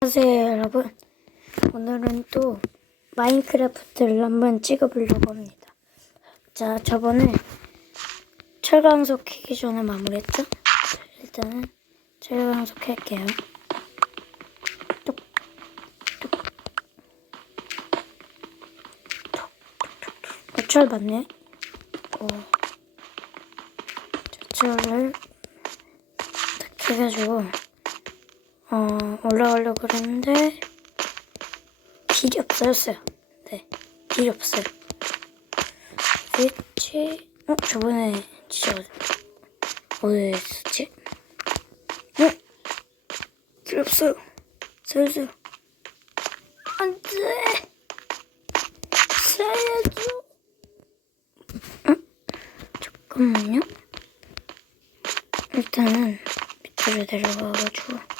안녕하세요 여러분 오늘은 또 마인크래프트를 한번 찍어보려고 합니다 자 저번에 철강석 캐기 전에 마무리했죠? 일단은 뚝, 뚝. 어, 철 맞네 어. 자, 철을 딱 해가지고 어, 올라가려고 그랬는데, 길이 없어졌어요. 네, 길이 없어요. 어디지? 어, 저번에 진짜 어디 있었지? 어? 길 없어요. 살려줘. 안 돼! 살려줘. 어? 잠깐만요. 일단은 밑으로 내려가가지고.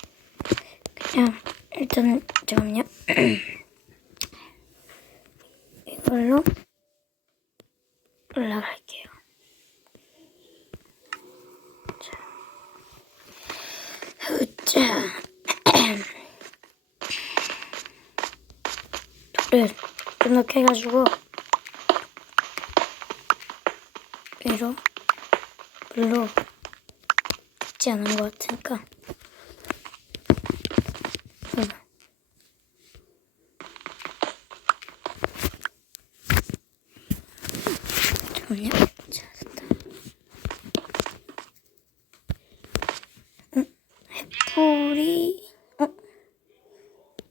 일단은 잠깐만요. 이걸로 올라갈게요. 자, 으짜. 돌을 이렇게 해가지고 위로 물로 닿지 않은 것 같으니까 자, 됐다. 응? 햇불이, 어?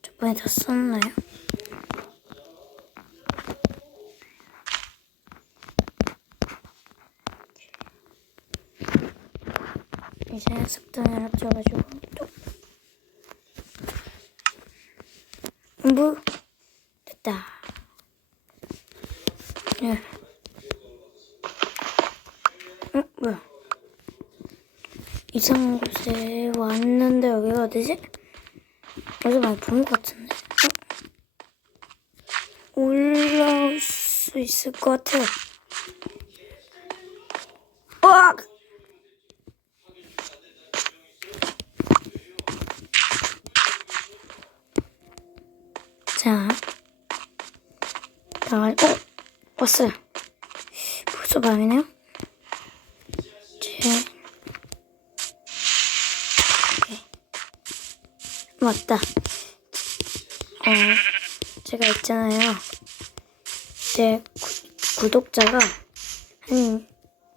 저번에 다 썼나요? 이제 습관을 합쳐가지고 또무 됐다. 예. 어 뭐야? 이상한 곳에 왔는데 여기가 어디지? 어제 많이 본 것 같은데. 어? 올라올 수 있을 것 같아. 으악! 자, 다, 어, 왔어요. 벌써 밤이네요. 제, 오케이. 왔다. 어, 제가 있잖아요. 제 구, 구독자가 한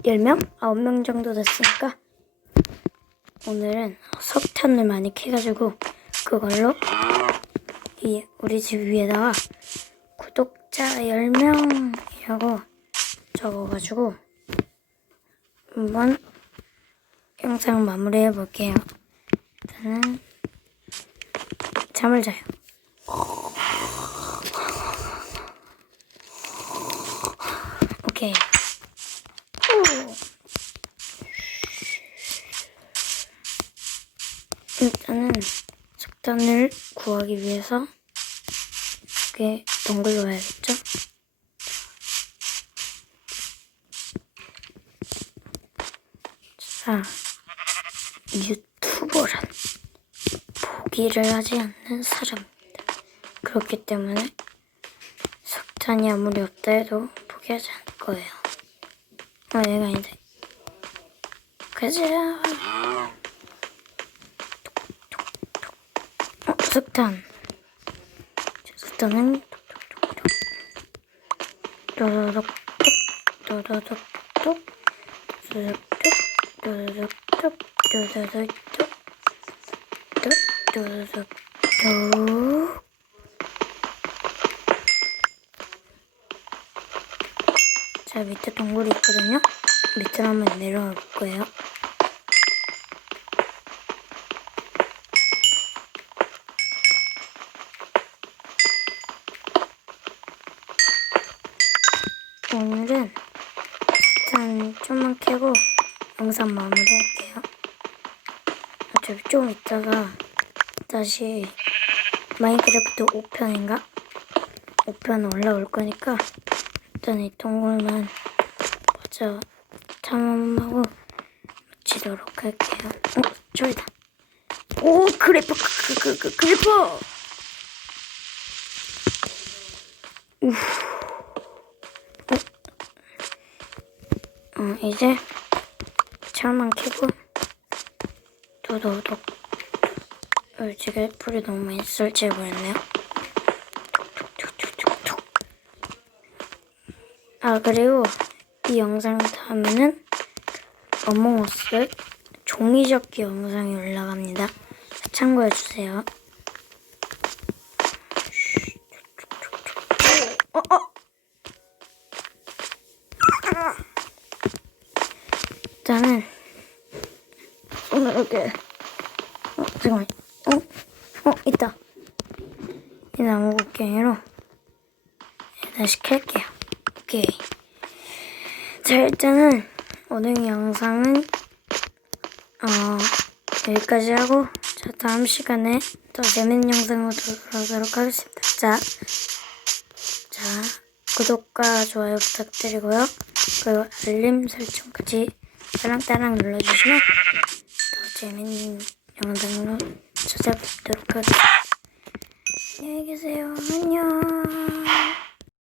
10명? 9명 정도 됐으니까 오늘은 석탄을 많이 캐가지고 그걸로 이 우리 집 위에다가 구독자 10명이라고 적어가지고 한번 영상 마무리해 볼게요. 일단은 잠을 자요. 오케이. 후. 일단은 석탄을 구하기 위해서 이렇게 동굴로 와야겠죠? 포기를 하지 않는 사람입니다. 그렇기 때문에 석탄이 아무리 없다 해도 포기하지 않을 거예요. 아, 얘가 아닌데. 가자. 어, 석탄. 자, 석탄은 또도독 똑 또도독 또도독 똑 또도독 똑 똑 자, 밑에 동굴이 있거든요. 밑으로 한번 내려가 볼 거예요. 오늘은 일단 좀만 캐고 영상 마무리할게요. 어차피 좀 있다가 다시 마인크래프트 5편인가? 5편 올라올 거니까 일단 이 동굴만 먼저 탐험하고 마치도록 할게요. 어, 저기다. 오, 그래프 그, 그, 그, 크리퍼! 우후. 어, 이제 철만 캐고 도도독 솔직히 풀이 너무 많이 설치해버렸네요 툭툭툭툭툭. 아 그리고 이 영상 다음에는 어몽어스 종이 접기 영상이 올라갑니다 참고해 주세요 어, 어. 일단은 오늘 이렇게 어 잠깐만 어? 어 있다. 이 나무 곡괭이로 다시 캘게요. 오케이. 자 일단은 오늘 영상은 어 여기까지 하고 자 다음 시간에 더 재밌는 영상으로 돌아오도록 하겠습니다. 자. 자, 구독과 좋아요 부탁드리고요. 그리고 알림 설정까지 따랑따랑 눌러주시면 더 재밌는 영상으로 찾아뵙도록 하겠습니다. 안녕히 계세요. 안녕.